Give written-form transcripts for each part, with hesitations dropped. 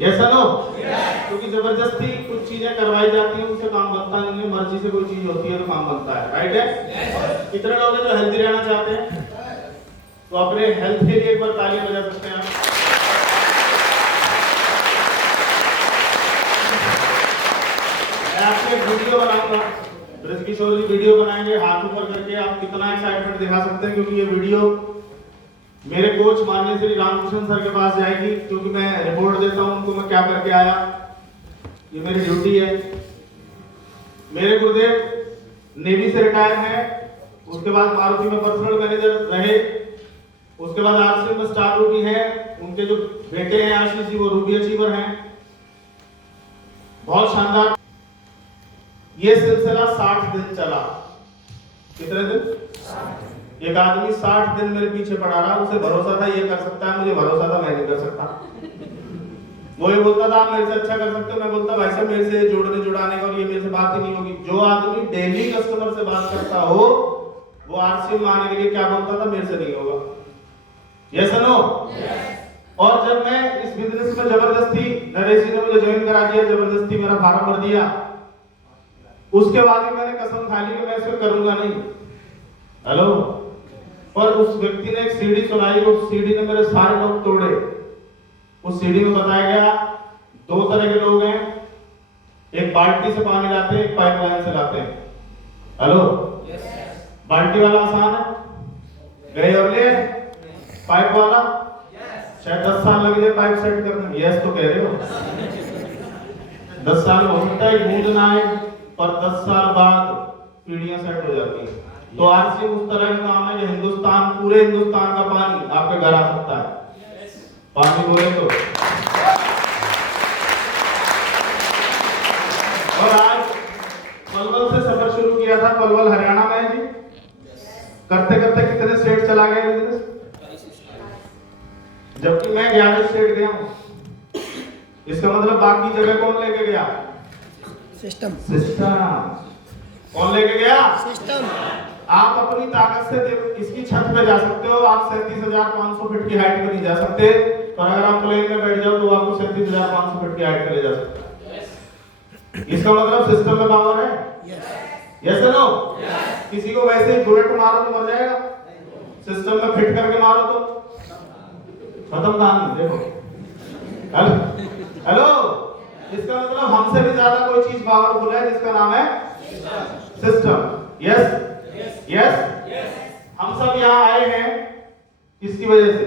ऐसा नो क्योंकि जबरदस्ती कुछ चीजें करवाई जाती हैं, उससे काम बनता नहीं है। मर्जी से कोई चीज होती है तो काम बनता है, राइट है। कितने लोग हैं जो हेल्दी रहना चाहते हैं? तो अपने हेल्थ के लिए एक बार ताली बजा सकते हैं आप। मैं आपको एक वीडियो बनाऊंगा, ब्रज किशोर जी वीडियो बनाएंगे, हाथ ऊपर करके आप कितना एक्साइटमेंट दिखा सकते हैं, क्योंकि ये वीडियो मेरे कोच माननीय श्री रामकृष्ण सर के पास जाएगी, क्योंकि मैं रिपोर्ट देता हूं उनको मैं क्या करके आया, ये मेरी ड्यूटी है। मेरे गुरुदेव नेवी से रिटायर हैं, उसके बाद मारुति में पर्सनल मैनेजर रहे, उसके बाद आरसीएम में स्टाफ रूबी है, उनके जो बेटे हैं आशीष जी वो रूबी अचीवर हैं, बहुत शानदार। ये सिलसिला 60 दिन चला। कितने दिन? एक आदमी 60 दिन मेरे पीछे पड़ा रहा, उसे भरोसा था ये कर सकता है, मुझे भरोसा था मैं नहीं कर सकता। वो ये बोलता था आप मेरे से अच्छा कर सकते हो, मैं बोलता भाई साहब मेरे से जोड़ने जुड़ाने का और ये मेरे से बात ही नहीं होगी। जो आदमी डेली कस्टमर से बात करता हो वो आरसीएम आने के लिए क्या बोलता था, मेरे से नहीं होगा। Yes no? और जब मैं इस बिजनेस में जबरदस्ती, नरेश जी ने मुझे ज्वाइन करा दिया, जबरदस्ती मेरा फार्म भर दिया, उसके बाद भी मैंने कसम खा ली कि मैं इसको करूंगा नहीं। हेलो? और उस व्यक्ति ने एक सीढ़ी सुनाई, उस सीढ़ी ने मेरे सारे लोग तोड़े। उस सीढ़ी में बताया गया 2 तरह के लोग हैं, एक बाल्टी से पानी लाते हैं, एक पाइपलाइन से लाते हैं। हेलो? बाल्टी वाला आसान है, गए और ले। पाइप वाला शायद 10 साल लग जाए पाइप सेट करने में। यस तो कह रहे हो? 10 साल हो सकता है बूंद ना आए, पर 10 साल बाद पीढ़ियां सेट हो जाती है। तो आरसीएम उस तरह का काम है कि हिंदुस्तान, पूरे हिंदुस्तान का पानी आपके घर आ सकता है। पानी बोले तो। और आज पलवल से सफर शुरू किया था, पलवल हरियाणा में जी, करते करते कितने स्टेट चला गया बिजनेस, जबकि मैं 11 स्टेट गया हूं। इसका मतलब बाकी जगह कौन लेके गया? सिस्टम। कौन लेके गया? सिस्टम। आप अपनी ताकत से इसकी छत पे जा सकते हो, आप 37,500 फीट की हाइट पे नहीं जा सकते, पर अगर आप प्लेन में बैठ जाओ तो आपको 37,500 फीट की हाइट पे ले जा सकते हैं। इसका मतलब सिस्टम में पावर है। Yes no? किसी को वैसे ही बुलेट मारो तो मर जाएगा, सिस्टम में फिट करके मारो तो खत्म कहानी। देखो हेलो, इसका मतलब हमसे भी ज्यादा कोई चीज पावरफुल है जिसका नाम है सिस्टम। यस यस, हम सब यहाँ आए हैं किसकी वजह से?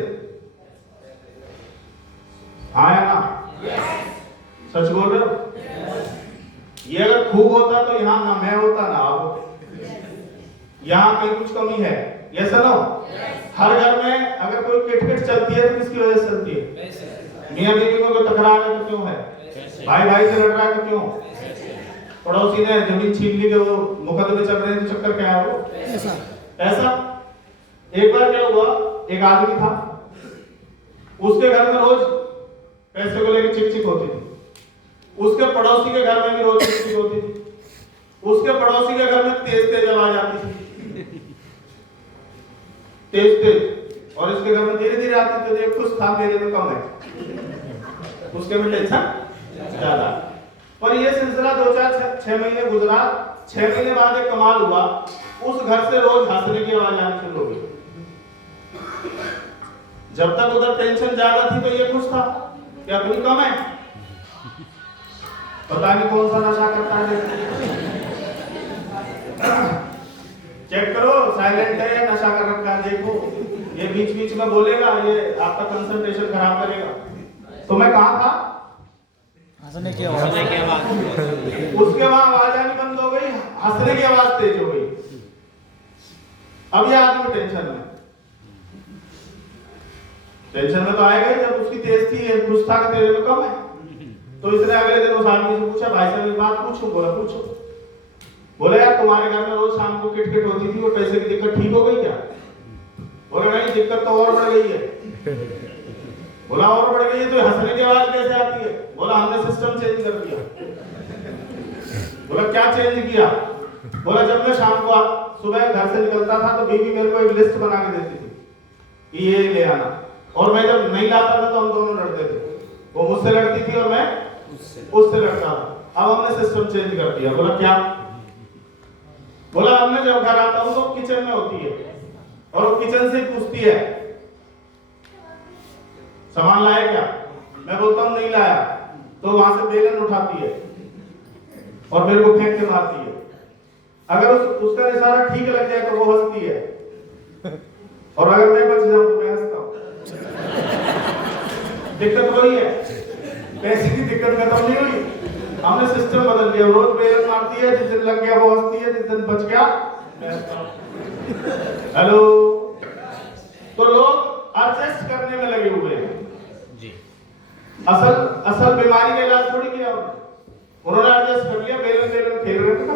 हाँ या ना? सच बोल रहे हो? ये अगर खूब होता तो यहाँ ना मैं होता ना आप, यहाँ कहीं कुछ कमी है। Yes no? हर घर में अगर कोई किटकिट चलती है तो किसकी वजह से चलती है? मियां बीवी में कोई तकरार है तो क्यों है? भाई भाई से लड़ रहा है तो क्यों? पड़ोसी ने जमीन छीन ली, वो मुकदमे चल रहे हैं तो चक्कर क्या है वो? ऐसा एक बार क्या हुआ, एक आदमी था, उसके घर में रोज पैसे को लेकर चिक चिक होती थी, उसके पड़ोसी के घर में भी रोज चिक चिक होती थी, उसके पड़ोसी के घर में तेज तेज आवाज आती थी, तेज तेज, और इसके घर में धीरे धीरे आती थी। तो कुछ था मेरे में कम है, उसके में टेंशन ज्यादा। पर ये सिलसिला 2-4-6 महीने गुजरा। 6 महीने बाद एक कमाल हुआ, उस घर से रोज हंसने की आवाज आनी शुरू हो गई। जब तक उधर टेंशन ज्यादा थी तो ये खुश था, क्या कोई कम है? पता नहीं कौन सा नशा करता है। चेक करो साइलेंट है या नशा कर रखा है। देखो ये बीच बीच में बोलेगा, ये आपका कंसंट्रेशन खराब करेगा। तो मैं कहाँ था? हंसने की आवाज। उसके वहां आवाज आनी बंद हो गई, हंसने की आवाज तेज हो गई। अब ये आदमी टेंशन में तो आएगा ही, जब उसकी तेज थी, खुश था कि तेरे में कम है। तो इसने अगले दिन उस आदमी से पूछा, भाई साहब एक बात पूछूं? बोला पूछो। बोले यार तुम्हारे घर में रोज शाम को किटकिट होती थी, वो पैसे की दिक्कत ठीक हो गई क्या? बोले नहीं, दिक्कत तो और बढ़ गई है। बोला और बढ़ गई है तो हंसने की आवाज कैसे आती है? बोला हमने सिस्टम चेंज कर दिया। बोला क्या चेंज किया? बोला जब मैं शाम को सुबह घर से निकलता था तो बीवी मेरे को एक लिस्ट बना के देती थी कि ये ले आना, और मैं जब नहीं लाता था तो हम दोनों लड़ते थे। वो मुझसे लड़ती थी और मैं उससे लड़ता था। अब हमने सिस्टम चेंज कर दिया। बोला क्या? बोला अब मैं जब घर आता हूँ तो किचन में होती है और वो किचन से पूछती है सामान लाया क्या? मैं बोलता हूँ नहीं लाया, तो वहां से बेलन उठाती है और मेरे को फेंक के मारती है। अगर उसका इशारा ठीक लग जाए तो वो हंसती है, और अगर मैं बच जाऊं तो मैं हंसता हूं। दिक्कत वही है, पैसे की दिक्कत खत्म नहीं हुई। हमने सिस्टम बदल दिया। रोज बेलन मारती है, जिस दिन लग गया वो हंसती है, जिस दिन बच गया मैं हंसता हूं। हेलो, तो लोग एडजस्ट करने में लगे हुए हैं जी। असल बीमारी का इलाज थोड़ी किया उन्होंने, एडजस्ट कर लिया। बेलन खेल रहे थे ना,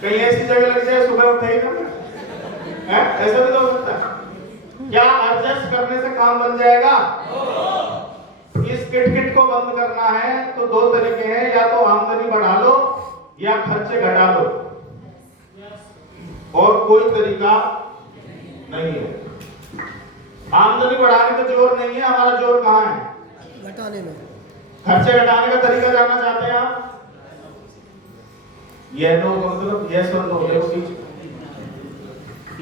कहीं ऐसी जगह लग जाए सुबह उठे ही ना, ऐसा भी तो हो सकता है। क्या एडजस्ट करने से काम बन जाएगा? इस किट को बंद करना है तो दो तरीके हैं, या तो आमदनी बढ़ा लो या खर्चे घटा लो, और कोई तरीका नहीं है। आमदनी बढ़ाने का जोर नहीं है, हमारा जोर कहां है? घटाने में। खर्चे घटाने का तरीका जानना चाहते हैं आप? ये नो का मतलब यस और नो, ये चीज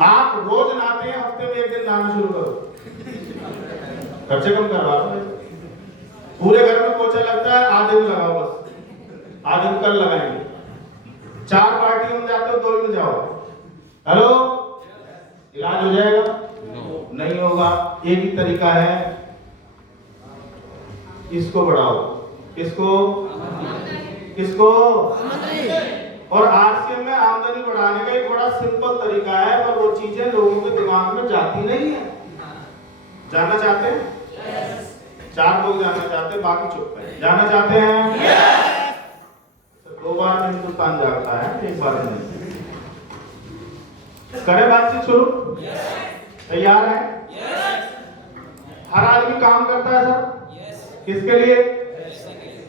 आप रोज नहाते हैं, हफ्ते में एक दिन नहाना शुरू करो, खर्चे कम करवा लो। पूरे घर में पोछा लगता है, आधे में लगाओ बस, आधे में कल लगाएंगे। 4 पार्टियों में जाते हो, 2 में जाओ। हेलो, इलाज हो जाएगा? नहीं होगा। एक ही तरीका है, इसको बढ़ाओ। किसको? और आरसीएम में आमदनी बढ़ाने का एक बड़ा सिंपल तरीका है, पर वो चीजें लोगों के दिमाग में जाती नहीं है। जानना चाहते हैं? yes. 4 लोग जानना चाहते हैं, बाकी चुप है। जानना चाहते हैं? yes. 2 बार में हिंदुस्तान जागता है, 1 बार नहीं। करें बातचीत शुरू? yes. तैयार है? yes. हर आदमी काम करता है सर, yes. किसके लिए?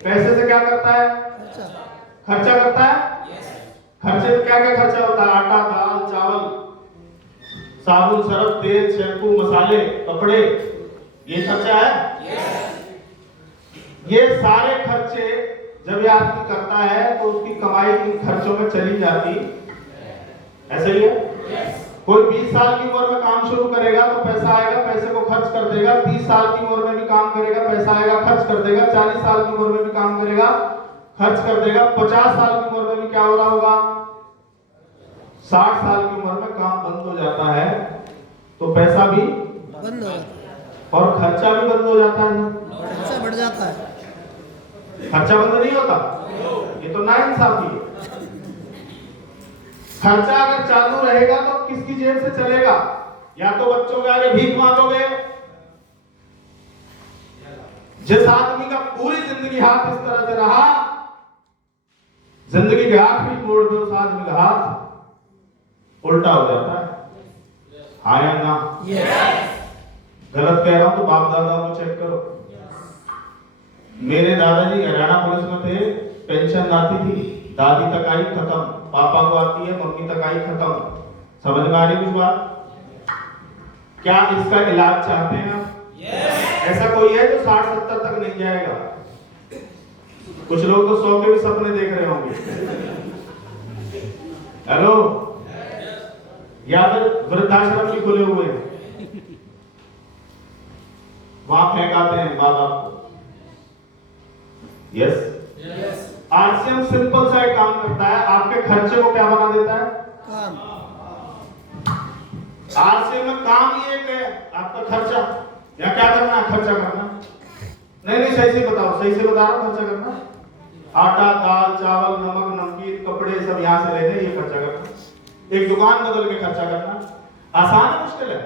पैसे से क्या करता है? खर्चा करता है। खर्चे में क्या क्या खर्चा होता है? आटा, दाल, चावल, साबुन, सरफ, तेल, शैम्पू, मसाले, कपड़े, ये खर्चा है। ये सारे खर्चे जब ये आदमी करता है तो उसकी कमाई इन खर्चों में चली जाती, ऐसा ही है। कोई 20 साल की उम्र में काम शुरू करेगा तो पैसा आएगा, पैसे को खर्च कर देगा। 30 साल की उम्र में भी काम करेगा, पैसा आएगा, खर्च कर देगा। 40 साल की उम्र में भी काम करेगा, खर्च कर देगा। 50 साल की उम्र में भी क्या हो रहा होगा? 60 साल की उम्र में काम बंद हो जाता है तो पैसा भी बंद हो जाता है और खर्चा भी बंद हो जाता है, खर्चा बढ़ जाता है। खर्चा बंद नहीं होता, ये तो नाइंसाफी है। खर्चा अगर चालू रहेगा तो किसकी जेब से चलेगा? या तो बच्चों के आगे भीख मांगोगे। जिस आदमी का पूरी जिंदगी हाथ इस तरह से रहा, जिंदगी के आखिरी मोड़ पे उस आदमी का हाथ उल्टा हो जाता है। हाँ या ना? गलत कह रहा हूं तो बाप दादा को चेक करो। मेरे दादाजी हरियाणा पुलिस में थे, पेंशन आती थी, दादी तक आई खत्म, पापा को आती है, मम्मी तक आई खत्म। समझ में आ रही कुछ बात? क्या इसका इलाज चाहते हैं आप? ऐसा कोई है जो 60-70 तक नहीं जाएगा? कुछ लोग तो 100 के भी सपने देख रहे होंगे। हेलो, या फिर वृद्धाश्रम भी खुले हुए हैं, वहां फेंकाते हैं माँ बाप को। यस, आरसीएम सिंपल सा एक काम करता है, आपके खर्चे को क्या बना देता है? काम। आरसीएम में काम ही एक है, आपका खर्चा। या क्या करना है? खर्चा करना। नहीं, सही से बताओ, सही से बता रहा हूं। खर्चा करना, आटा, दाल, चावल, नमक, नमकीन, कपड़े सब यहां से लेने, ये खर्चा करना। एक दुकान बदल के खर्चा करना आसान है, मुश्किल है?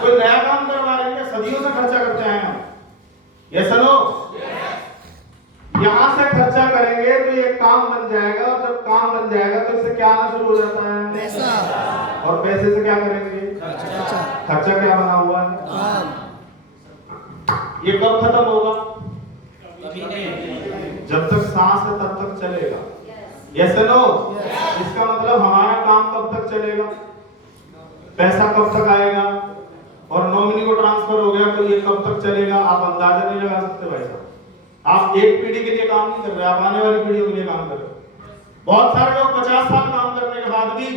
कोई नया काम करवा रहे हैं, सदियों से खर्चा करते हैं हम। Yes no? यहां से खर्चा करेंगे तो ये काम बन जाएगा, और जब काम बन जाएगा तो इससे क्या आना शुरू हो जाता है? पैसा। और पैसे से क्या करेंगे? खर्चा क्या बना हुआ है? ये कब खत्म होगा? जब तक सांस है तब तक चलेगा। Yes no? इसका मतलब हमारा काम कब तक चलेगा? पैसा कब तक आएगा? और नॉमिनी को ट्रांसफर हो गया तो ये कब तक चलेगा आप अंदाजा नहीं लगा सकते भाई साहब। आप एक पीढ़ी के लिए काम नहीं कर रहे, आप आने वाली पीढ़ियों के लिए काम कर रहे हैं। बहुत सारे लोग 50 साल काम करने के बाद भी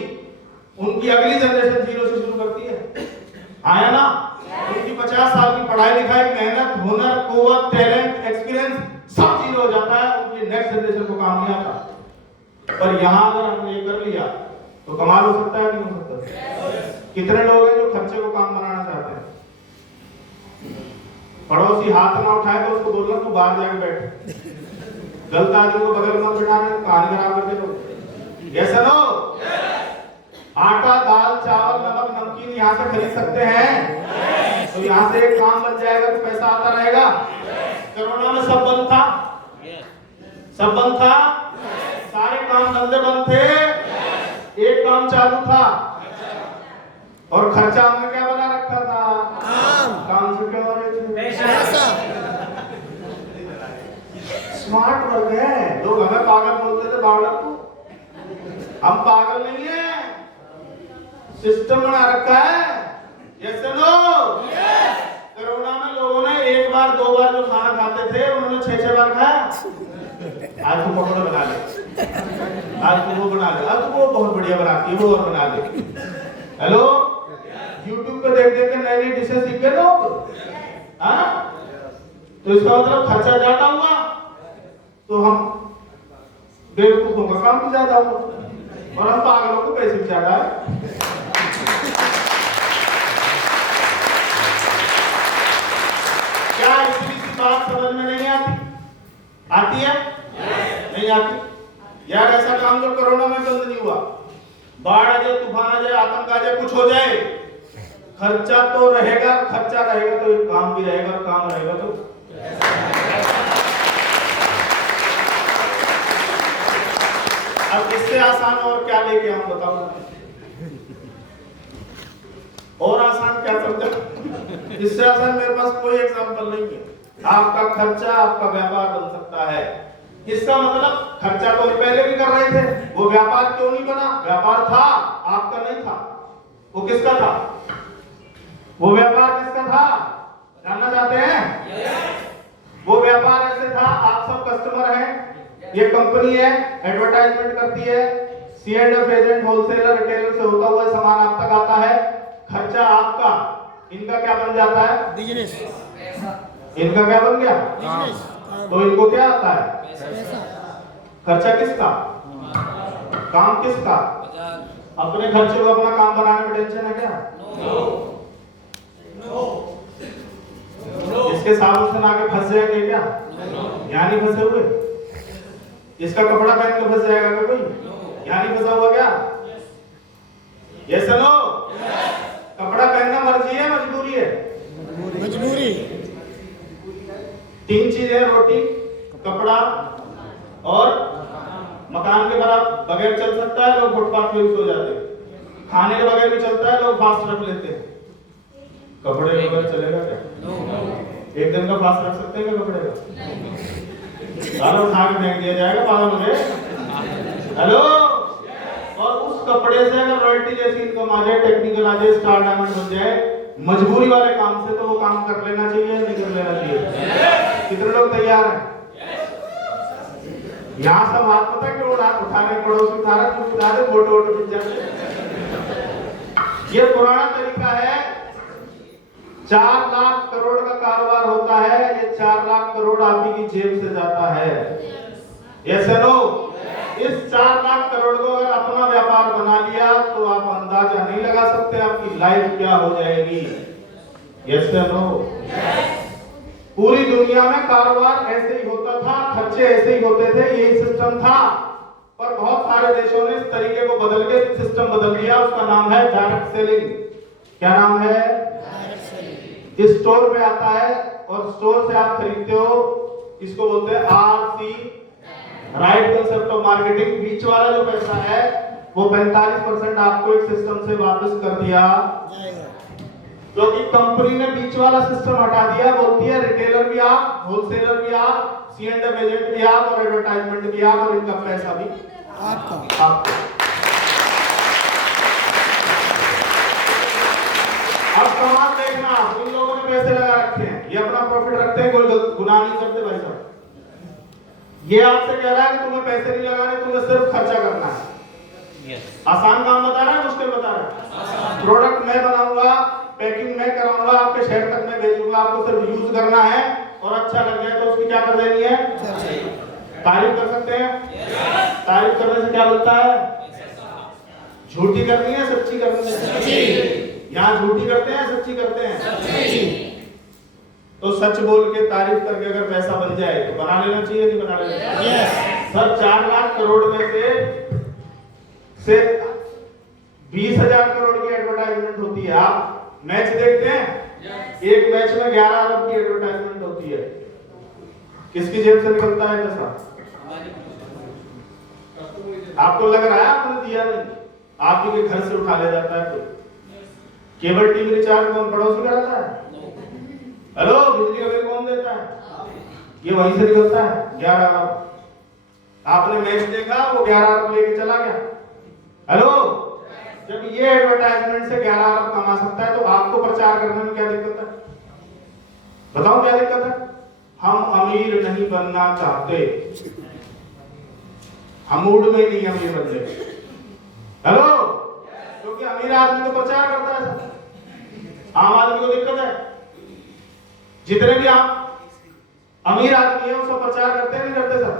उनकी अगली जनरेशन जीरो से शुरू करती है, आया ना? उनकी 50 साल की पढ़ाई लिखाई, मेहनत, हुनर, कुव्वत, टैलेंट, एक्सपीरियंस सब जीरो हो जाता है, उनकी नेक्स्ट जनरेशन को काम नहीं आता। पर यहाँ अगर हमने ये कर लिया तो कमाल हो सकता है, नहीं हो सकता? कितने लोग हैं जो खर्चे को काम बनाना चाहते हैं? पड़ोसी हाथ ना उठाए तो उसको बोलना तू बाहर जाके बैठ, गलत आदमी को बगल में बिठाना, कहानी खराब करके लोग। Yes no? आटा, दाल, चावल, नमक, नमकीन यहाँ से खरीद सकते हैं, तो यहाँ से एक काम बन जाएगा तो पैसा आता रहेगा। कोरोना में सब बंद था, सब बंद था, सारे काम धंधे बंद थे, एक काम चालू था, और खर्चा हमने क्या बना रखा था? काम से क्या हो रहे थे? स्मार्ट वर्ग है लोग, हमें पागल बोलते थे, बावड़ा तू। हम पागल नहीं है, सिस्टम बना रखा है। Yes no? कोरोना में लोगों ने एक बार दो बार जो खाना खाते थे उन्होंने 6-6 बार खाया। आज तो पकौड़े बना ले, आज तो वो बना ले, आज तो वो बहुत बढ़िया बनाती है, वो और बना ले। हेलो, YouTube पे देख देख के नई नई डिशेस सीख गए लोग, हाँ? तो इसका मतलब खर्चा ज्यादा हुआ तो हम बेवकूफों का काम भी ज्यादा हुआ, और हम पागलों को पैसे भी ज्यादा है। क्या इतनी सी बात समझ में नहीं आती? आती है? नहीं आती? यार ऐसा काम जो कोरोना में बंद नहीं हुआ, बाढ़ आ जाए, तूफान आ जाए, आतंक आ जाए, कुछ हो जाए, खर्चा तो रहेगा, खर्चा रहेगा तो एक काम भी रहेगा, काम रहेगा तो अब इससे आसान और क्या लेके हम बताओ? और आसान क्या समझा? इससे आसान मेरे पास कोई एग्जांपल नहीं है। आपका खर्चा आपका व्यापार बन सकता है। इसका मतलब खर्चा तो पहले भी कर रहे थे, वो व्यापार क्यों नहीं बना? व्यापार था, आपका नहीं था। वो किसका था? वो व्यापार किसका था? जानना चाहते हैं? वो व्यापार ऐसे था, आप सब कस्टमर हैं, ये कंपनी है, एडवर्टाइजमेंट करती है, C&F एजेंट, होलसेलर, रिटेलर से होता हुआ सामान आप तक आता है, खर्चा आपका, इनका क्या बन जाता है? बिजनेस। इनका क्या बन गया? बिजनेस। तो इनको क्या आता है? खर्चा किसका? काम किसका? अपने खर्चे को अपना काम बनाने में टेंशन है क्या? इसके साबुन से नाके फंस जाएंगे क्या? यहाँ नहीं फंसे हुए? इसका कपड़ा पहन के फंस जाएगा क्या कोई? यहाँ नहीं फंसा हुआ क्या? ये सुनो, कपड़ा पहनना मर्जी है, मजबूरी है? मजबूरी। 3 चीजें, रोटी, कपड़ा और मकान के बगैर चल सकता है, लोग फुटपाथ पे सो जाते हैं। खाने के बगैर भी चलता है, लोग फास्ट रख लेते हैं। कपड़े के बगैर चलेगा क्या? एक दिन का फास्ट रख सकते हैं क्या कपड़े का? सारा उठा के फेंक दिया जाएगा पागल मुझे। हेलो, और उस कपड़े से अगर रॉयल्टी जैसी इनकम आ जाए, टेक्निकल आ जाए, स्टार डायमंड बन जाए, मजबूरी वाले काम से, तो वो काम कर लेना चाहिए, नहीं कर लेना चाहिए? कितने लोग तैयार हैं? यहाँ सब हाथ पता क्यों उठा रहे? पड़ोसी उठा रहे, फोटो वोटो खिंच जाते। ये पुराना तरीका है। 4 लाख करोड़ का कारोबार होता है, ये 4 लाख करोड़ आप ही की जेब से जाता है। Yes no? इस 4 लाख करोड़ को अगर अपना व्यापार बना लिया तो आप अंदाजा नहीं लगा सकते आपकी लाइफ क्या हो जाएगी। Yes no? पूरी दुनिया में कारोबार ऐसे ही होता था, खर्चे ऐसे ही होते थे, यही सिस्टम था। पर बहुत सारे देशों ने इस तरीके को बदल के सिस्टम बदल दिया, उसका नाम है डायरेक्ट सेलिंग। क्या नाम है? इस स्टोर पे आता है और स्टोर से आप खरीदते हो, इसको बोलते हैं RC, right concept of marketing. बीच वाला जो पैसा है वो 45% आपको एक सिस्टम से वापस कर दिया जाएगा, क्योंकि कंपनी ने बीच वाला सिस्टम हटा दिया। बोलती है रिटेलर भी आप, होलसेलर भी आप, C&F एजेंट भी आप, और एडवर्टाइजमेंट भी आप, और इनका पैसा भी आपका। अब कमाल देखना, आप, इन लोगों ने पैसे लगा रखे हैं, ये अपना प्रॉफिट रखते हैं, कोई गुनाह नहीं करते भाई साहब। ये आपसे कह रहा है कि तुम्हें पैसे नहीं लगाने, तुम्हें सिर्फ खर्चा करना है। आसान काम बता रहा है, मुश्किल बता रहा है? प्रोडक्ट मैं बनाऊंगा, पैकिंग मैं कराऊंगा, आपके शहर तक मैं भेजूंगा, आपको सिर्फ यूज करना है और अच्छा लग गया तो उसकी क्या कर देनी है? तारीफ कर सकते हैं। तारीफ करने से क्या मिलता है? झूठी करनी है, सच्ची करनी है। यहाँ झूठी करते हैं, सच्ची करते हैं। तो सच बोल के तारीफ करके अगर पैसा बन जाए तो बना लेना चाहिए, नहीं बना लेना चाहिए? सर 4 लाख करोड़ में से 20,000 करोड़ की एडवर्टाइजमेंट होती है। आप मैच देखते हैं, एक मैच में 11 अरब की एडवर्टाइजमेंट होती है। किसकी जेब से निकलता है पैसा? आपको लग रहा है आपने दिया नहीं, आपके घर से उठा ले जाता है कोई। केबल टीवी रिचार्ज कौन पड़ोसी कराता है? हेलो, बिजली का बिल कौन देता है? ये वहीं से निकलता है 11 अरब। आपने मैच देखा, वो 11 अरब लेके चला गया। हेलो, जब ये एडवर्टाइजमेंट से 11 अरब कमा सकता है तो आपको प्रचार करने में क्या दिक्कत है? बताओ क्या दिक्कत है? हम अमीर नहीं बनना चाहते, हम मूड में नहीं अमीर बन जाए। हेलो, क्योंकि अमीर आदमी तो प्रचार करता है, आम आदमी को दिक्कत है। जितने भी आप अमीर आदमी है उसका प्रचार करते हैं, नहीं करते सर?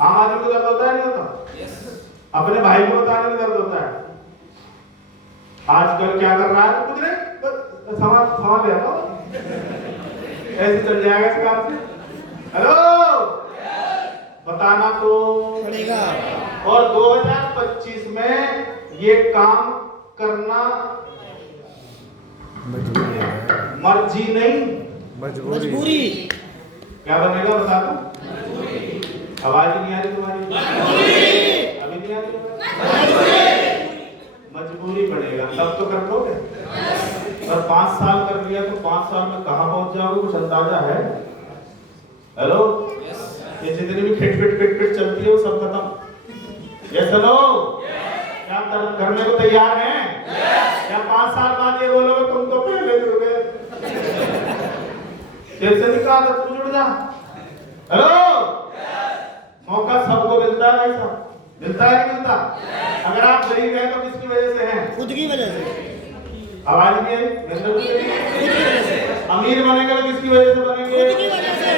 आम आदमी को दर्द होता है, नहीं होता? अपने भाई को बताने में दर्द होता है। आजकल क्या कर रहा है? कुछ नहीं, सवाल ले आता ऐसे चल जाएगा इस काम से। हेलो, बताना तो पड़ेगा। और 2025 में ये काम करना मर्जी नहीं, मजबूरी। क्या बनेगा बता दो? आवाज नहीं आ रही तुम्हारी? अभी नहीं आ रही? मजबूरी पड़ेगा, तब तो कर लोगे। और 5 साल कर लिया तो 5 साल में कहां पहुंच जाओगे, कुछ अंदाजा है? हेलो, ये जितनी भी खिट चलती है वो सब खत्म। ये सुनो, क्या करने को तैयार हैं? क्या 5 साल बाद ये बोलोगे तुम तो पहले जुड़ गए? तेरे से नहीं कहा था तू जुड़ जा। हेलो, मौका सबको मिलता है भाई साहब, मिलता है नहीं मिलता? अगर आप गरीब हैं तो किसकी वजह से हैं? खुद की वजह से। आवाज नहीं आई? अमीर बनेंगे तो किसकी वजह से बनेंगे? खुद की वजह से।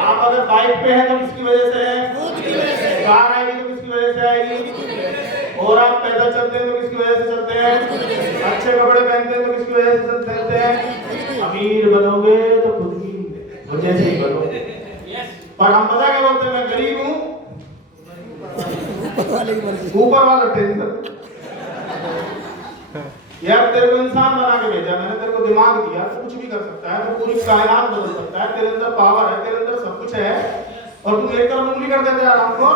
आप अगर बाइक पे हैं तो किसकी वजह से हैं? खुद की वजह से। कार आएगी तो किसकी वजह से आएगी? और आप पैदल चलते हैं तो किसकी वजह से चलते हैं? अच्छे कपड़े पहनते हैं तो किसकी वजह से चलते हैं? अमीर बनोगे तो खुद की वजह से ही बनोगे। पर हम पता क्या बोलते हैं? मैं गरीब हूँ, ऊपर वाला टेंशन। यार तेरे को इंसान बना के भेजा मैंने, तेरे को दिमाग दिया, तो कुछ भी कर सकता है, तो पूरी कायनात बदल सकता है, तेरे अंदर पावर है, तेरे अंदर सब कुछ है, और तुम एक तरफ उंगली कर देते हैं आराम को।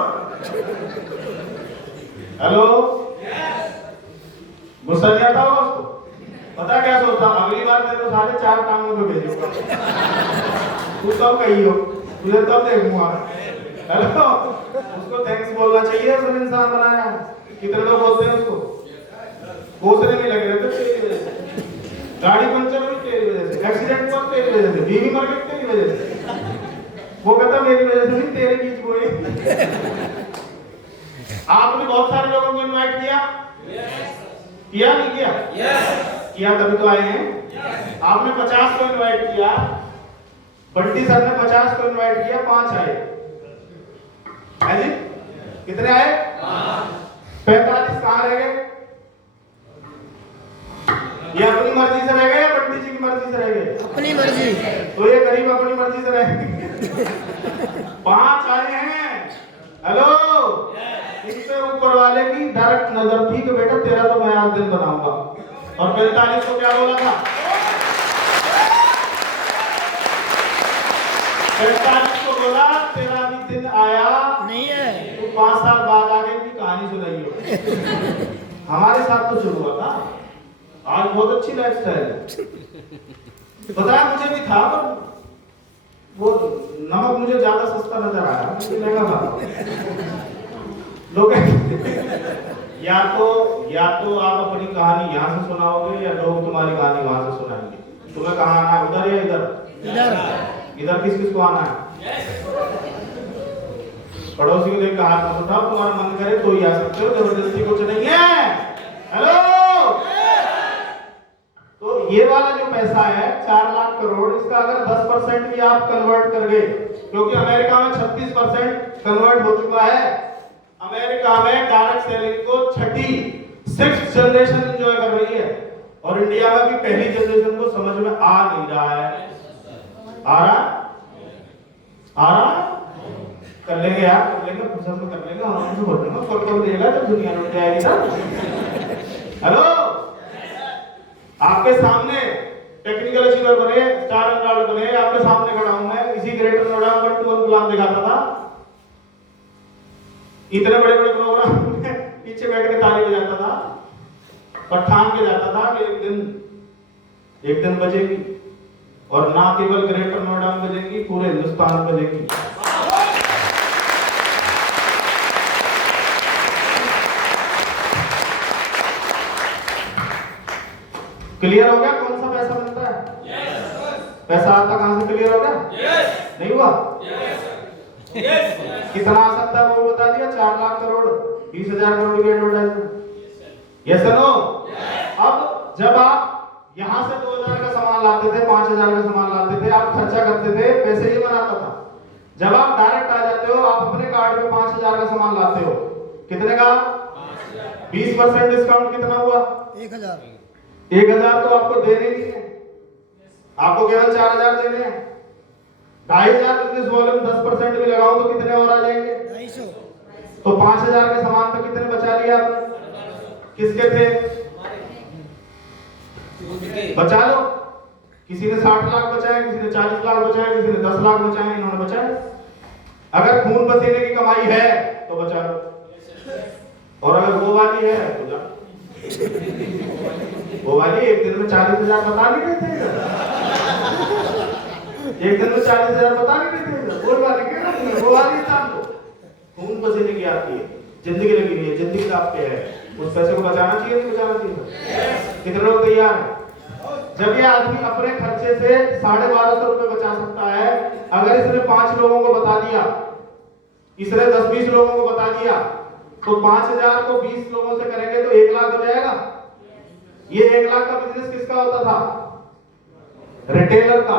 हेलो, गुस्सा नहीं आता होगा उसको? पता क्या सोचता? अगली बार तेरे को 4.5 टांगों पे भेजूंगा, तू तब कही हो, तुझे तब देखूंगा। हेलो, उसको थैंक्स बोलना चाहिए, उसने इंसान बनाया। कितने लोग बोलते हैं उसको? कोसने नहीं लगे रहते तेरी वजह से, गाड़ी पंचर हुई तेरी वजह से, एक्सीडेंट हुआ तेरी वजह से, बीवी मर गई तेरी वजह से। वो कहता मेरी वजह से नहीं, तेरे बीच हुई। आपने बहुत सारे लोगों को इनवाइट किया? किया नहीं किया? किया तभी तो आए हैं। आपने 50 को इनवाइट किया, बंटी सर ने 50 को इनवाइट किया, 5 आए है जी? कितने आए? 45 कहाँ रह गए? ये अपनी मर्जी से रह गए या पंडित जी की मर्जी से रह गए? अपनी मर्जी। तो ये गरीब अपनी मर्जी से रह गए। 5 आए हैं। हेलो, इससे ऊपर वाले की डायरेक्ट नजर थी कि बेटा तेरा तो मैं आज दिन बनाऊंगा। और 45 को क्या बोला था? 45 को बोला तेरा अभी दिन आया नहीं है, तो 5 साल बाद आगे भी कहानी सुनाइए। हमारे साथ तो शुरू हुआ था, आज बहुत अच्छी लाइफस्टाइल है। पता है मुझे भी था, पर वो नमक मुझे ज्यादा सस्ता नजर आया, मुझे महंगा था। लोग या तो आप अपनी कहानी यहाँ से सुनाओगे या लोग तुम्हारी कहानी वहां से सुनाएंगे। तुम्हें कहाँ आना है, उधर या इधर? इधर किस किस को आना है? पड़ोसी को देख हाथ मत उठाओ, तुम्हारा मन करे तो ही आ सकते हो, जबरदस्ती कुछ नहीं है। हेलो, तो ये वाला जो पैसा है 4 लाख करोड़, इसका अगर 10% भी आप कन्वर्ट कर गए, क्योंकि अमेरिका में 36% कन्वर्ट हो चुका है। अमेरिका में डायरेक्ट सेलिंग को 6th जनरेशन एंजॉय कर रही है, और इंडिया में भी पहली जनरेशन को समझ में आ नहीं रहा है। आ रहा कर लेंगे यार, कर लेंगे, फुर्सत में कर लेंगे, हम तो बोल रहे हैं फोटो देगा तो दुनिया लुट जाएगी ना। हेलो, आपके सामने टेक्निकल अचीवर बने, स्टार एंड बने, आपके सामने खड़ा हूं मैं, इसी ग्रेटर नोएडा में 1-to-1 प्लान दिखाता था। इतने बड़े बड़े प्रोग्राम में पीछे बैठ के ताली बजाता था, पर ठान के जाता था कि एक दिन बजेगी, और ना केवल ग्रेटर नोएडा में बजेगी, पूरे हिंदुस्तान में बजेगी। क्लियर हो गया कौन सा पैसा मिलता है? पैसा आता कहां से? क्लियर हो गया? नहीं हुआ? कितना आ सकता है वो बता दिया। 4 लाख करोड़, 20,000 करोड़ की एडवर्टाइजमेंट। Yes no? अब जब आप यहां से 2,000 का सामान लाते थे, 5,000 का सामान लाते थे, आप खर्चा करते थे, पैसे ही बनाता था। जब आप डायरेक्ट आ जाते हो, आप अपने कार्ड पे 5,000 का सामान लाते हो, कितने का? 20% डिस्काउंट कितना हुआ? 1,000। 1,000 तो आपको देने नहीं है, आपको केवल 4,000 देने हैं। 2,500 बिजनेस वॉल्यूम 10% भी लगाओ तो कितने और आ जाएंगे? 250। तो 5,000 के सामान पे कितने बचा लिया आपने? किसके थे? बचा लो। किसी ने 60 लाख बचाए, किसी ने 40 लाख बचाए, किसी ने 10 लाख बचाए, इन्होंने बचाए। अगर खून पसीने की कमाई है तो बचा लो, और अगर वो वाली है तो जा। वो वाली एक दिन में 40,000 बता नहीं रहे थे, एक दिन में 40,000 बता नहीं रहे थे। वो वाली क्या? वो वाली इंसान को खून पसीने की आती है, जिंदगी लगी हुई है, जिंदगी आपके है, उस पैसे को बचाना चाहिए, नहीं बचाना चाहिए? कितने लोग तैयार हैं? जब ये आदमी अपने खर्चे से 1,250 रुपए बचा सकता है, अगर इसने 5 लोगों को बता दिया, इसने 10-20 लोगों को बता दिया, तो 5,000 को 20 लोगों से करेंगे तो 1 लाख हो जाएगा। ये 1 लाख का बिजनेस किसका होता था? रिटेलर का।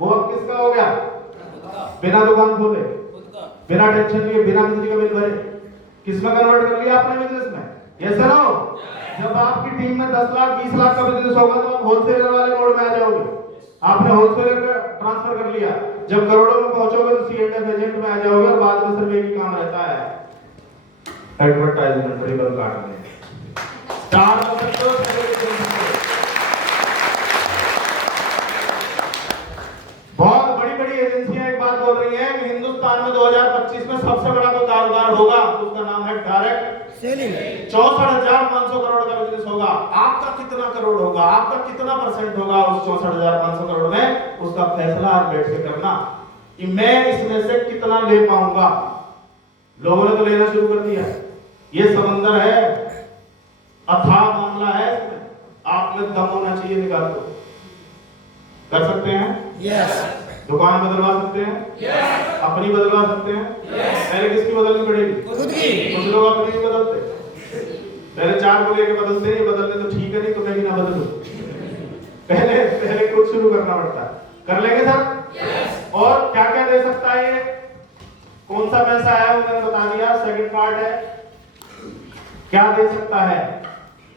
वो अब किसका हो गया? बिना दुकान खोले, बिना टेंशन लिए, बिना बिजली का बिल भरे, किसमें कन्वर्ट कर लिया आपने? बिजनेस में। Yes sir no? जब आपकी टीम में 10 लाख 20 लाख का बिजनेस होगा तो आप होलसेलर वाले मोड में आ जाओगे। आपने होलसेलर का ट्रांसफर कर लिया, जब करोड़ों में पहुंचोगे तो C&F एजेंट में आ जाओगे, और बाद में सिर्फ एक ही काम रहता है, एडवर्टाइजमेंट रिबन काटने। स्टार बहुत बड़ी बड़ी एजेंसियां एक बात बोल रही हैं कि हिंदुस्तान में 2025 में सबसे बड़ा कोई कारोबार होगा, उसका नाम है डायरेक्ट सेलिंग। 64,500 करोड़ का बिजनेस होगा। आपका कितना करोड़ होगा, आपका कितना परसेंट होगा उस 64,500 करोड़ में, उसका फैसला आप बैठ के करना कि मैं इसमें से कितना ले पाऊंगा। लोगों ने तो लेना शुरू कर दिया। ये समंदर है, अथाह मामला है, इसमें आप में दम होना चाहिए, निकाल दो। कर सकते हैं? यस। दुकान बदलवा सकते हैं? यस। अपनी बदलवा सकते हैं? यस। पहले किसकी बदलनी पड़ेगी? खुद की। कुछ लोग अपनी नहीं बदलते, पहले 4 को लेके बदलते हैं, ये बदलने तो ठीक है, नहीं तो मैं भी ना बदलूं। पहले कुछ शुरू करना पड़ता है। कर लेंगे सर? यस। और क्या क्या दे सकता है ये? कौन सा पैसा है वो मैंने बता दिया। सेकंड पार्ट है क्या दे सकता है।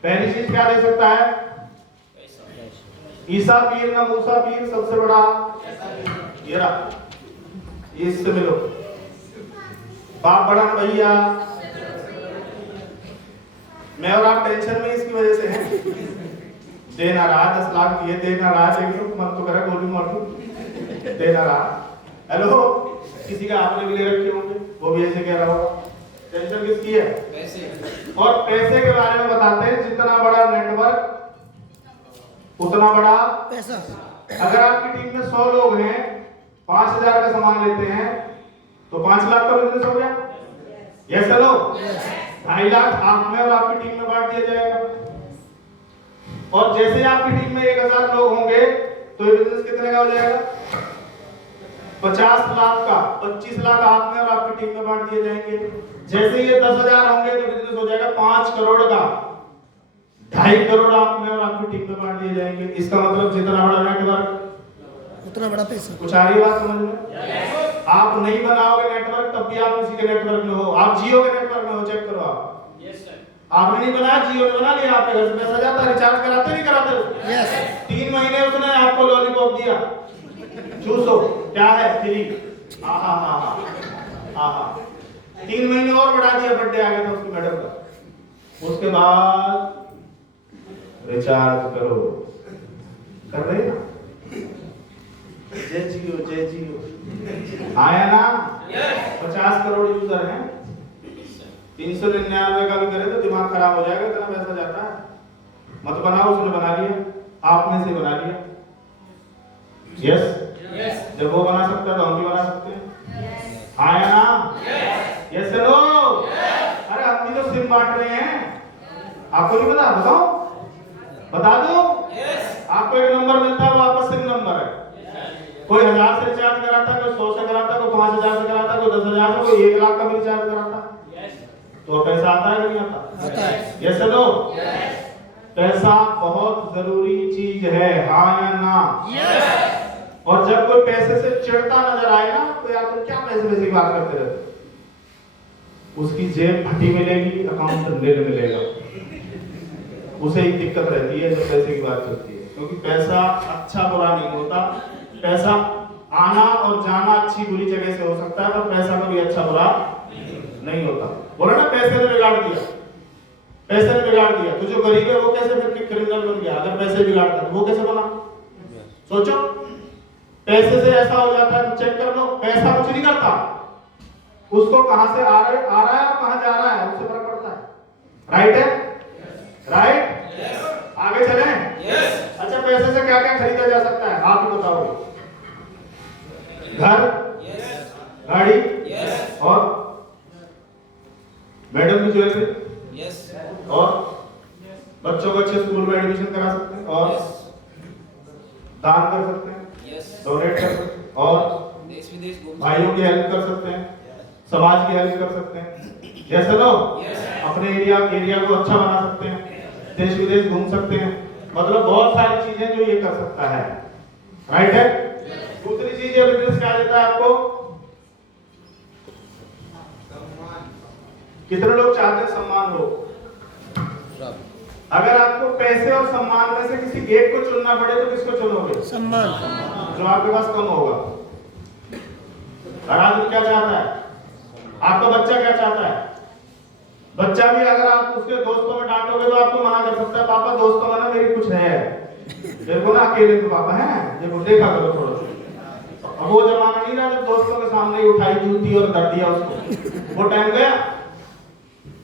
पहली चीज क्या दे सकता है? ईसा पीर ना मूसा पीर, सबसे बड़ा ये रहा, इससे मिलो। बाप बड़ा भैया, मैं और आप टेंशन में इसकी वजह से हैं। देना रहा 10 लाख दिए, देना रहा, लेकिन मन तो करा गोली मार दूं, देना रहा। हेलो, किसी का आपने भी ले रखे होंगे, वो भी ऐसे कह रहा होगा। टेंशन किसकी है? पैसे। और पैसे के बारे में बताते हैं, जितना बड़ा नेटवर्क उतना बड़ा पैसा। अगर आपकी टीम में 100 लोग हैं, 5,000 का सामान लेते हैं, तो 5 लाख का बिजनेस हो गया। यस चलो, 2.5 लाख आप में और आपकी टीम में बांट दिया जाएगा। और जैसे आपकी टीम में 1,000 लोग होंगे, तो ये बिजनेस कितने का हो जाएगा? 50 लाख का 25 लाख आप में और आपकी टीम में बांट दिए जाएंगे। जैसे ये 10,000 होंगे तो बिजनेस हो जाएगा 5 करोड़ का, 2.5 करोड़ आप में और आपकी टीम में बांट दिए जाएंगे। इसका मतलब जितना बड़ा नेटवर्क उतना बड़ा पैसा। कुछ आ रही है बात समझ में? आप नहीं बनाओगे नेटवर्क तब भी आप किसी के नेटवर्क में हो। आप जियो के नेटवर्क में हो, चेक करो आप। आपने नहीं बनाया, जियो ने बना लिया। आपके घर से पैसा जाता है, रिचार्ज कराते नहीं कराते? यस। 3 महीने उसने आपको लॉलीपॉप दिया, चूसो, क्या है? फ्री। आहा हा हा आहा। 3 महीने और बढ़ा दिया, बर्थडे आ गया था उसकी मैडम का। उसके बाद रिचार्ज करो, कर रहे ना? जय जियो जय जियो आया ना? 50 करोड़ यूजर हैं। 399 का भी करे तो दिमाग खराब हो जाएगा, इतना पैसा जाता है। मत बनाओ, उसने बना लिया, आपने से बना लिया। यस। जब वो बना सकता है तो हम भी बना सकते हैं। आया ना? Yes no? अरे हम भी तो सिम बांट रहे हैं, आपको नहीं पता? बताओ, बता दो। आपको एक नंबर मिलता है, वो आपका सिम नंबर है। कोई 1000 से रिचार्ज कराता है, कोई 100 से कराता है, कोई 5000 से कराता है, कोई 10,000 से, कोई 1 लाख का भी रिचार्ज कराता है। तो पैसा आता है कि नहीं आता? आता है। Yes no? पैसा बहुत जरूरी चीज है, हाँ या ना? यस। और जब कोई पैसे से चिढ़ता नजर आए ना, तो यार तुम क्या पैसे की बात करते रहते? उसकी जेब फटी मिलेगी, अकाउंट नील मिलेगा। उसे एक दिक्कत रहती है जब पैसे की बात चलती है, क्योंकि पैसा अच्छा बुरा नहीं होता। पैसा आना और जाना अच्छी बुरी जगह से हो सकता है, पर पैसा कभी अच्छा बुरा नहीं होता। बोला ना, पैसे ने बिगाड़ दिया, पैसे ने बिगाड़ दिया। तो जो गरीब है वो कैसे फिर क्रिमिनल बन गया? अगर पैसे बिगाड़ता तो वो कैसे बना? सोचो, पैसे से ऐसा हो जाता है तो चेक कर लो। पैसा कुछ नहीं करता, उसको कहां से आ रहा है और कहां जा रहा है उससे फर्क पड़ता है। राइट है? राइट? आगे चलें? अच्छा, पैसे से क्या क्या खरीदा जा सकता है आप ही बताओ? घर, गाड़ी, और मैडम की ज्वेलरी, और बच्चों को अच्छे स्कूल में एडमिशन करा सकते हैं, और दान कर सकते हैं, डोनेट कर सकते हैं, और देश विदेश भाइयों की हेल्प कर सकते हैं, समाज की हेल्प कर सकते हैं। जैसे लोग अपने एरिया को अच्छा बना सकते हैं, देश विदेश घूम सकते हैं। मतलब बहुत सारी चीजें जो ये कर सकता है। राइट है? दूसरी चीज ये बिजनेस क्या देता है आपको? कितने लोग चाहते हैं सम्मान हो? अगर आपको पैसे और सम्मान में से किसी एक को चुनना पड़े तो किसको चुनोगे? सम्मान, जो आपके पास कम होगा। और आदमी क्या चाहता है? आपका बच्चा क्या चाहता है? बच्चा भी अगर आप उसके दोस्तों में डांटोगे तो आपको मना कर सकता है, पापा दोस्तों में ना मेरी कुछ है, देखो ना अकेले तो पापा है, देखो देखा करो थोड़ा। अब वो जमाना नहीं रहा जब दोस्तों के सामने ही उठाई जूती और कर दिया उसको, वो टाइम गया।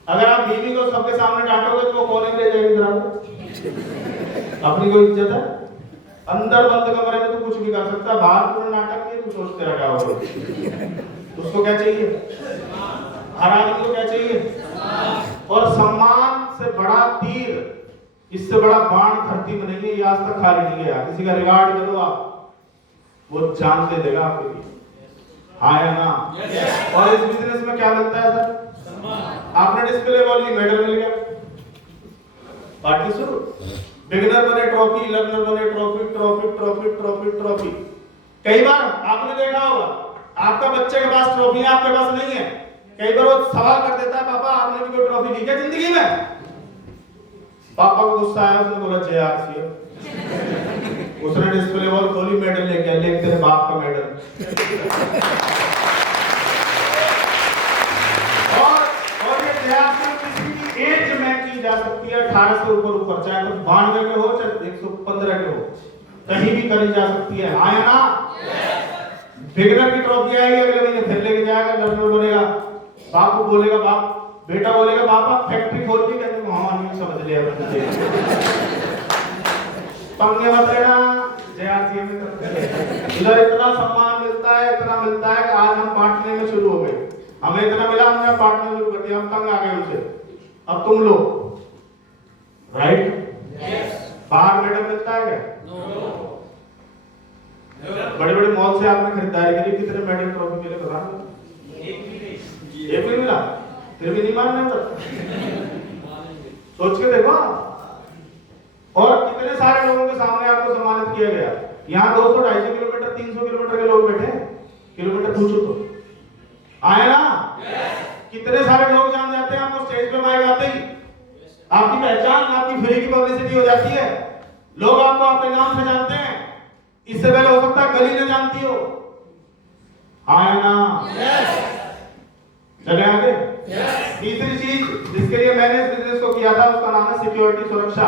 अगर आप बीवी को सबके सामने डांटोगे तो वो कॉलेज ले जाएगी ग्राउंड। अपनी कोई इज्जत है? अंदर बंद कमरे में तो कुछ भी कर सकता है, बाहर पूरा नाटक किए, तू सोचते रह क्या होगा। उसको क्या चाहिए? हर आदमी को क्या चाहिए? और सम्मान से बड़ा तीर, इससे बड़ा बाण धरती में नहीं है, ये आज तक खाली नहीं गया। किसी का रिगार्ड करो आप, वो जान दे देगा आपके लिए। हाँ या ना? और इस बिजनेस में क्या मिलता है सर? आपने डिस्प्ले बोल ली, मेडल मिल गया, पार्टी शुरू। बिगिनर बने ट्रॉफी, लर्नर बने trophy, trophy trophy trophy trophy. कई बार आपने देखा होगा, आपका बच्चे के पास ट्रॉफी है, आपके पास नहीं है। कई बार वो सवाल कर देता है, पापा आपने भी कोई ट्रॉफी ली क्या जिंदगी में? पापा को गुस्सा आया, उसने बोला JRC। उसने डिस्प्ले बॉल खोली, मेडल लेके आया, लेके तेरे बाप का मेडल। और ये JRC किसी भी एज में की जा सकती है, 18 से ऊपर, चाहे तो 92 के हो चाहे 115 के हो, कहीं भी करी जा सकती है। हाँ या ना? बिगिनर की ट्रॉफी आएगी, अगले महीने फिर लेके जाएगा, लर्नर बोलेगा, बाप को बोलेगा, बाप बेटा बोलेगा, बापा फैक्ट्री खोल दी, कहते हाँ नहीं समझ लिया पंगे मत लेना। JRC में इधर इतना सम्मान मिलता है, इतना मिलता है कि आज हम बांटने में शुरू हो गए। हमें इतना मिला, हमने बांटना शुरू कर दिया, हम तंग आ गए उनसे। अब तुम लो, राइट? बाहर मेडल मिलता है क्या? बड़े बड़े मॉल से आपने खरीदारी करी, कितने मेडल ट्रॉफी मिले पता नहीं? एक भी मिला, फिर भी नहीं मानने तक। सोच के देखो। और कितने सारे लोगों के सामने आपको सम्मानित किया गया। यहाँ 200-250 किलोमीटर 300 किलोमीटर के लोग बैठे, किलोमीटर पूछो तो आए ना। कितने सारे लोग जान जाते हैं आपको स्टेज पे माइक आते ही, आपकी पहचान, आपकी फ्री की पब्लिसिटी हो जाती है, लोग आपको अपने नाम से जानते हैं। इससे पहले हो सकता है गली न जानती हो। आए ना। चले आगे। तीसरी चीज जिसके लिए मैंने इस बिजनेस को किया था उसका नाम है सिक्योरिटी, सुरक्षा।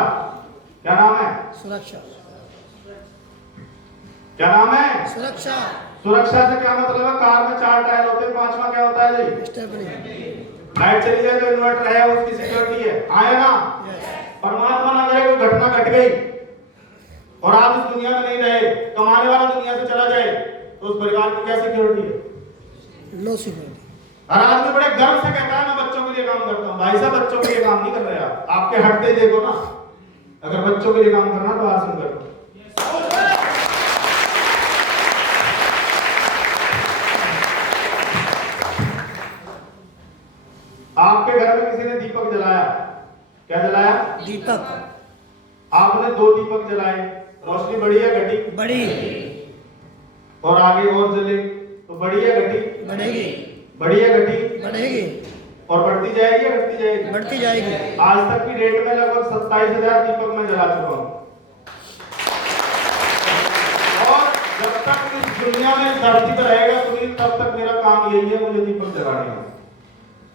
क्या नाम है? सुरक्षा। क्या नाम है? सुरक्षा। सुरक्षा से क्या मतलब है? कार में 4 टायर होते हैं, 5वां क्या होता है जी? स्टेबलिटी। लाइट चली जाए तो इन्वर्टर है, उसकी सिक्योरिटी है। आए ना। परमात्मा ना करे कोई घटना घट गई और आप इस दुनिया में नहीं रहे, कमाने वाला दुनिया से चला जाए, तो उस परिवार की क्या सिक्योरिटी है? लो सिक्योरिटी। हर आदमी बड़े गर्व से कहता है मैं बच्चों के लिए काम करता हूं। भाई साहब बच्चों के लिए काम नहीं कर रहे आप, आपके हटते ही देखो ना। अगर बच्चों के लिए काम करना तो आसन करो। आपके घर में किसी ने दीपक जलाया, क्या जलाया? दीपक। आपने 2 दीपक जलाए, रोशनी बढ़ी या घटी? बढ़ी। और आगे और जले तो बढ़ी या घटी? बढ़ेगी। बढ़ी या घटी? बढ़ेगी। और बढ़ती जाएगी या घटती जाएगी? बढ़ती जाएगी। आज तक की डेट में लगभग 27,000 दीपक मैं जला चुका हूं। और जब तक इस दुनिया में धरती पर रहेगा सुनील, तब तक मेरा काम यही है, मुझे दीपक जलाने हैं।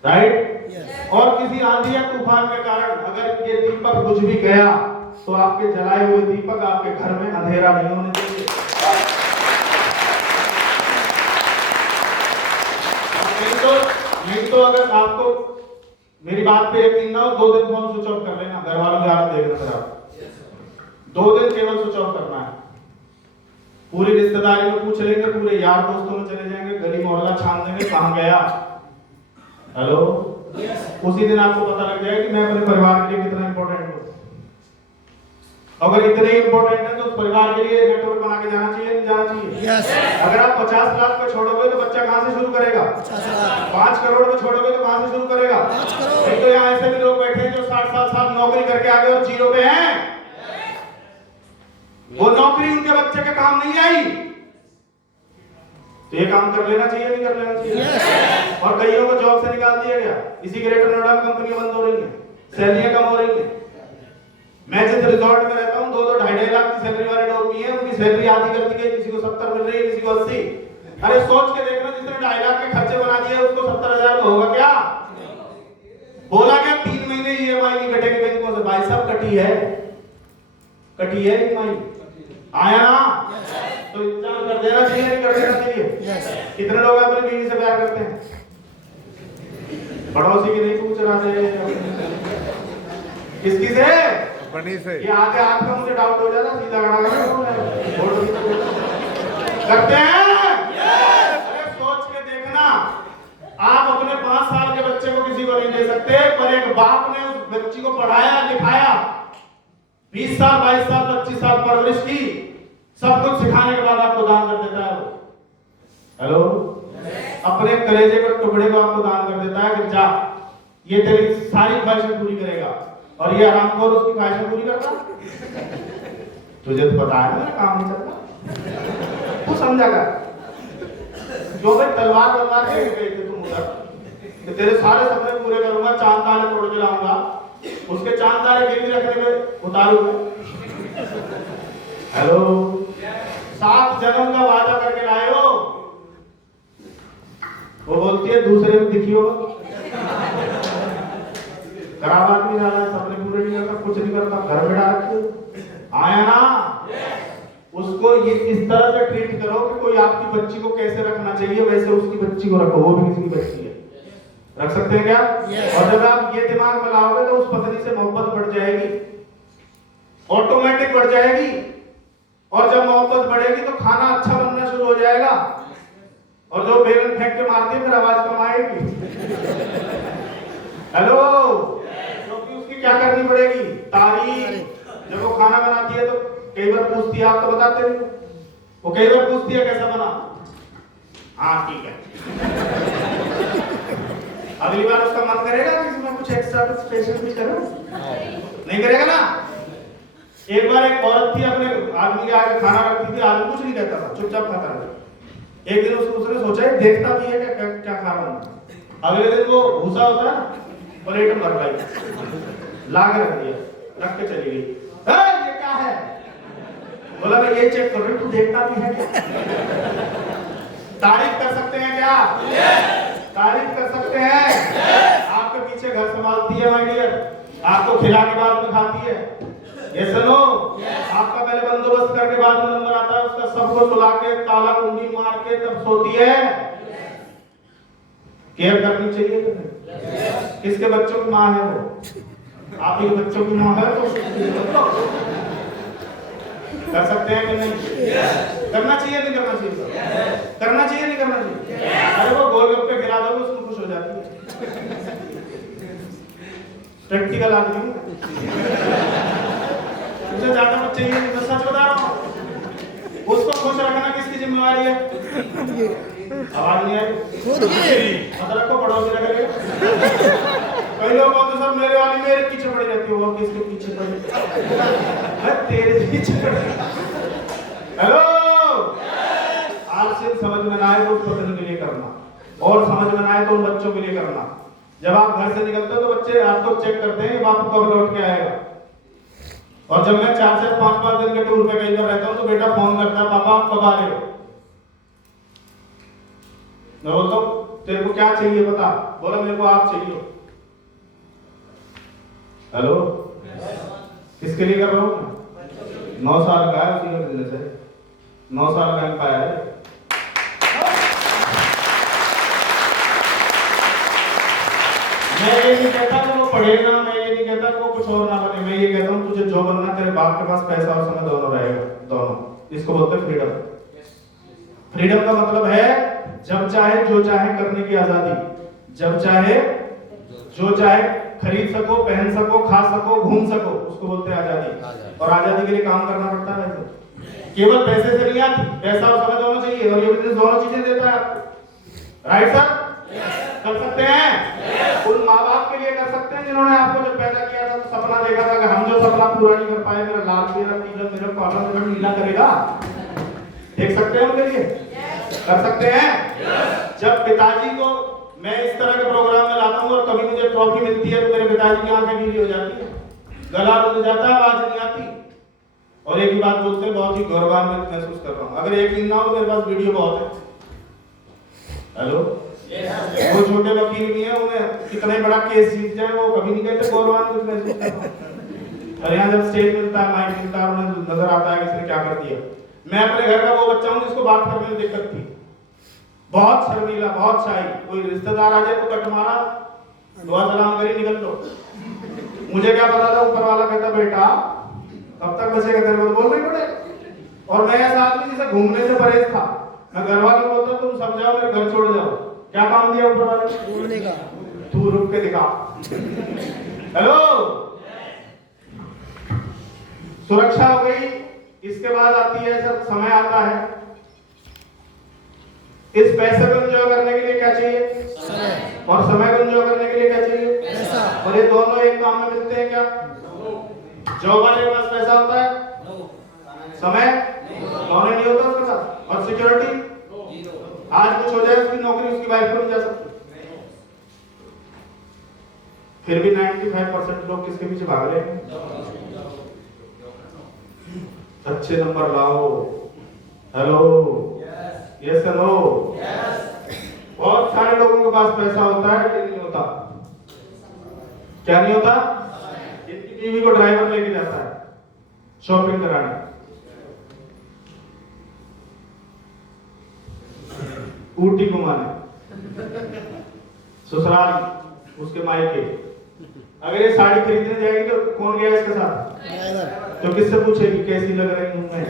राइट? और किसी आंधी या तूफान के कारण अगर ये दीपक बुझ भी गया तो आपके जलाए हुए दीपक आपके घर में अंधेरा नहीं होने चाहिए। नहीं तो अगर आपको मेरी बात पे यकीन ना हो, 2 दिन फोन स्विच ऑफ कर लेना, घर वालों की हालत देखना जरा। 2 दिन केवल स्विच ऑफ करना है। पूरी रिश्तेदारी में पूछ लेंगे, पूरे यार दोस्तों में चले जाएंगे, गली मोहल्ला छान देंगे कहां गया। हेलो। उसी दिन आपको पता लग जाएगा कि मैं अपने परिवार के लिए कितना इंपॉर्टेंट हूं। अगर इतने इंपॉर्टेंट है तो उस परिवार के लिए नेटवर्क बना के जाना चाहिए, नहीं जाना चाहिए? yes. अगर आप 50 लाख पे छोड़ोगे तो बच्चा कहां से शुरू करेगा? 5 करोड़ में छोड़ोगे तो कहां से शुरू करेगा? 5 करोड़। नहीं तो यहाँ ऐसे भी लोग बैठे हैं जो 60 साल नौकरी करके आ गए और 0 पे हैं। वो नौकरी उनके बच्चे के काम नहीं आई, तो ये काम कर लेना चाहिए, नहीं कर लेना चाहिए? yes. और कईयों को जॉब से निकाल दिया गया। इसी ग्रेटर नोएडा में कंपनियां बंद हो रही हैं, सैलरियां कम हो रही हैं। मैं जिस रिजॉर्ट में रहता हूँ 2-2.5 लाख की सैलरी वाले लोग भी हैं, उनकी सैलरी आधी कर दी गई, किसी को 70 मिल रही है, किसी को 80। अरे सोच के देखना, जिसने 2.5 लाख के खर्चे बना दिए उसको 70,000 का होगा क्या? बोला क्या 3 महीने ईएमआई नहीं कटेगी बैंकों से? भाई साहब कटी है ईएमआई। आया ना। तो इंतजाम कर देना चाहिए, नहीं कर देना चाहिए? कितने लोग अपनी बीवी से प्यार करते हैं? पड़ोसी की नहीं पूछ रहा थे, किसकी से? बनी से। ये आगे आपका मुझे डाउट हो जाता, सीधा करते हैं। अरे सोच के देखना, आप अपने 5 साल के बच्चे को किसी को नहीं दे सकते, पर एक बाप ने उस बच्ची को पढ़ाया लिखाया, 20 साल 22 साल 25 साल परवरिश की, सब कुछ सिखाने के बाद आपको दान कर देता है। हेलो। अपने कलेजे के टुकड़े को आपको दान कर देता है कि जा, ये तेरी सारी ख्वाहिशें पूरी करेगा। और ये आरामखोर उसकी ख्वाहिशें पूरी करता। तुझे तो पता है ना काम नहीं चलता, तू समझा कर। जो भाई तलवार लेके गए थे तुम उधर, कि तेरे सारे सपने पूरे करूंगा, चांद तारे तोड़ के लाऊंगा, उसके चांद तारे गिरवी रखने में उतारूंगा। हेलो। 7 जन्म का वादा करके लाए हो, वो बोलती है दूसरे में दिखियो। खराब आदमी जा रहा है, सपने पूरे नहीं करता, कुछ नहीं करता, घर में डाल आया ना। उसको ये इस तरह से ट्रीट करो कि कोई आपकी बच्ची को कैसे रखना चाहिए वैसे उसकी बच्ची को रखो, वो भी किसी की बच्ची है। रख सकते हैं क्या? और जब आप ये दिमाग में लाओगे तो उस पत्नी से मोहब्बत बढ़ जाएगी, ऑटोमेटिक बढ़ जाएगी। और जब मोहब्बत बढ़ेगी तो खाना अच्छा बनना शुरू हो जाएगा। और जो बेलन फेंक के मारती है फिर आवाज कम आएगी। हेलो। क्योंकि उसकी क्या करनी पड़ेगी? तारीफ। जब वो खाना बनाती है तो कई बार पूछती है, आप तो बताते नहीं, वो कई बार पूछती है कैसा बना, हाँ ठीक है। अगली बार उसका मन करेगा कि इसमें कुछ एक्स्ट्रा कुछ स्पेशल भी करो, नहीं करेगा ना। एक बार एक औरत थी, अपने आदमी के आगे खाना रखती थी, आदमी कुछ नहीं कहता था, चुपचाप खाता रहा। एक दिन उसने सोचा देखता भी है क्या क्या खा रहा हूँ। अगले दिन वो भूसा होता है प्लेट में भर लाई, ला के रख दिया, रख के चली गई। ये क्या है? बोला मैं ये चेक कर रही हूँ, तू देखता भी है क्या? तारीफ कर सकते हैं क्या? तारीफ कर सकते हैं। आपके पीछे घर संभालती है माय डियर, आपको खिला के बाद में खाती है, ये सुनो। आपका पहले बंदोबस्त करके बाद में नंबर आता है उसका, सबको सुला के ताला कुंडी मार के तब सोती है। केयर करनी चाहिए कि नहीं? किसके बच्चों की माँ है वो? आप ही के बच्चों की माँ है तो कर सकते हैं कि नहीं? करना चाहिए नहीं करना चाहिए? करना चाहिए नहीं करना चाहिए? अरे वो गोलगप्पे खिला दो उसमें खुश हो जाती है। प्रैक्टिकल आदमी मुझे ज्यादा मत चाहिए, मैं सच बता रहा हूँ। उसको खुश रखना किसकी जिम्मेवारी है? आवाज नहीं आई, मतलब रखो पड़ोसी रख लेगा। कई लोग बोलते सर मेरे वाली मेरे पीछे पड़ी रहती है, वो किसके पीछे पड़ी? मैं तेरे पीछे पड़ी। हेलो, आलसी समझ में ना आए तो पत्नी के लिए करना, और समझ में ना आए तो उन बच्चों के लिए करना। जब आप घर से निकलते हो तो बच्चे आपको चेक करते हैं बाप कब लौट के आएगा। और जब मैं 4 से 5 दिन के टूर पे कहीं पर रहता हूँ तो बेटा फोन करता है, पापा आप कब आ रहे हो? मैं बोलता हूँ तेरे को क्या चाहिए बता? बोला मेरे को आप चाहिए। हेलो, किसके लिए कर रहा हूँ? 9 साल का है, उसी का बिजनेस है, 9 साल का पाया है। मैं ये नहीं कहता कि वो पढ़ेगा, मैं ये नहीं कहता कि वो कुछ और ना बने, मैं ये कहता हूँ तुझे जो बनना, तेरे बाप के पास पैसा और समय दोनों रहेगा, दोनों। इसको बोलते हैं फ्रीडम। फ्रीडम का मतलब है जब चाहे जो चाहे करने की आजादी, जब चाहे जो चाहे खरीद सको, पहन सको, खा सको, घूम सको, उसको बोलते हैं आजादी। और आजादी के लिए काम करना पड़ता है। केवल पैसे से नहीं आती, पैसा और समय दोनों चाहिए, और ये बिजनेस दोनों चीजें देता है आपको। Right sir? कर सकते हैं? उन माँ बाप के लिए कर सकते हैं जिन्होंने आपको जब पैदा किया था तो सपना देखा था कि हम जो सपना पूरा नहीं कर पाए, मेरा लाल, मेरा पीला, मेरा काला, मेरा नीला करेगा। देख सकते हैं उनके लिए? कर सकते हैं? जब पिताजी को मैं इस तरह के प्रोग्राम में लाता हूँ और कभी मुझे ट्रॉफी मिलती है तो मेरे पिताजी की आंखें गीली हो जाती है, गला रुक जाता है, आवाज नहीं आती। और एक ही बात बोलते हैं, बहुत ही गौरवान्वित महसूस कर रहा हूँ। अगर यकीन ना हो मेरे पास वीडियो बहुत है। हेलो, वो छोटे वकील भी हैं, उन्हें कितना बड़ा केस जीत जाए वो कभी नहीं कहते गौरवान्वित महसूस कर रहा हूँ। और यहाँ जब स्टेज मिलता है, माइक मिलता है, उन्हें नजर आता है कि इसने क्या कर दिया। मैं अपने घर का वो बच्चा हूँ जिसको बात करने में दिक्कत थी, बहुत शर्मीला, बहुत शाई। कोई रिश्तेदार आ जाए तो कट मारा, दुआ सलाम करी, निकल लो। मुझे क्या पता था, ऊपर वाला कहता बेटा कब तक बचेगा, तेरे को बोलना ही पड़ेगा। और मैं ऐसा आदमी जिसे घूमने से परहेज था, मैं घर वालों को बोलता तुम सब जाओ, मेरे घर छोड़ जाओ। क्या काम दिया ऊपर वाले ने? घूमने का। तू रुक के दिखा। हेलो, सुरक्षा हो गई। इसके बाद आती है सर, समय आता है। इस पैसे को एंजॉय करने के लिए क्या चाहिए? समय। और समय को एंजॉय करने के लिए क्या चाहिए? पैसा। और ये दोनों एक काम में मिलते हैं क्या? जॉब वाले के पास पैसा होता है, समय दोनों नहीं होता उसके पास। और सिक्योरिटी, आज कुछ हो जाए उसकी नौकरी उसकी वाइफ को नहीं जा सकती। फिर भी 95% लोग किसके पीछे भाग रहे हैं? अच्छे नंबर लाओ। Hello, yes no. बहुत सारे लोगों के पास पैसा होता है लेकिन नहीं होता। क्या नहीं होता? इनकी बीवी को ड्राइवर लेके जाता है शॉपिंग कराने, ऊटी घुमाने, ससुराल उसके मायके। अगर ये साड़ी खरीदने जाएगी तो कौन गया इसके साथ? तो किससे पूछेगी कैसी लग रही हूं मैं?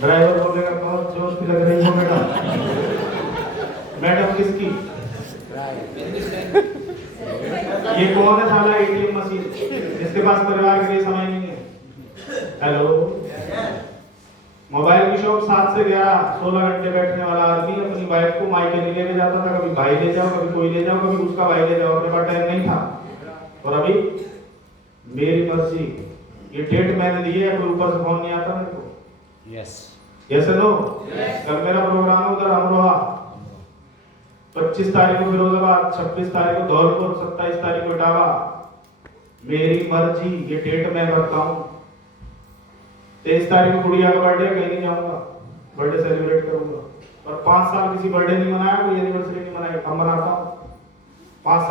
ड्राइवर बोलेगा बहुत जोश की लग रही हो मैडम। मैडम किसकी? ये कौन है साला एटीएम मशीन जिसके पास परिवार के लिए समय नहीं है? हेलो, मोबाइल की शॉप 7 से 11 16 घंटे बैठने वाला आदमी अपनी वाइफ को मायके नहीं लेके जाता था, कभी भाई ले जाओ, कभी कोई ले जाओ, कभी उसका भाई ले जाओ, अपने पास टाइम नहीं था। और अभी मेरी मर्जी, ये डेट मैंने दी है, कोई ऊपर से फोन नहीं आता मेरे को। यस यस नो, कल मेरा प्रोग्राम है उधर अमरोहा, 25 तारीख को फिरोजाबाद, 26 तारीख को धौलपुर, 27 तारीख को इटावा। मेरी मर्जी, ये डेट मैं करता हूँ। 23 तारीख को गुड़िया का बर्थडे, कहीं नहीं जाऊंगा, बर्थडे सेलिब्रेट करूंगा। और 5 साल किसी बर्थडे नहीं मनाया, कोई एनिवर्सरी नहीं मनाई, हम मनाता हूँ 5 साल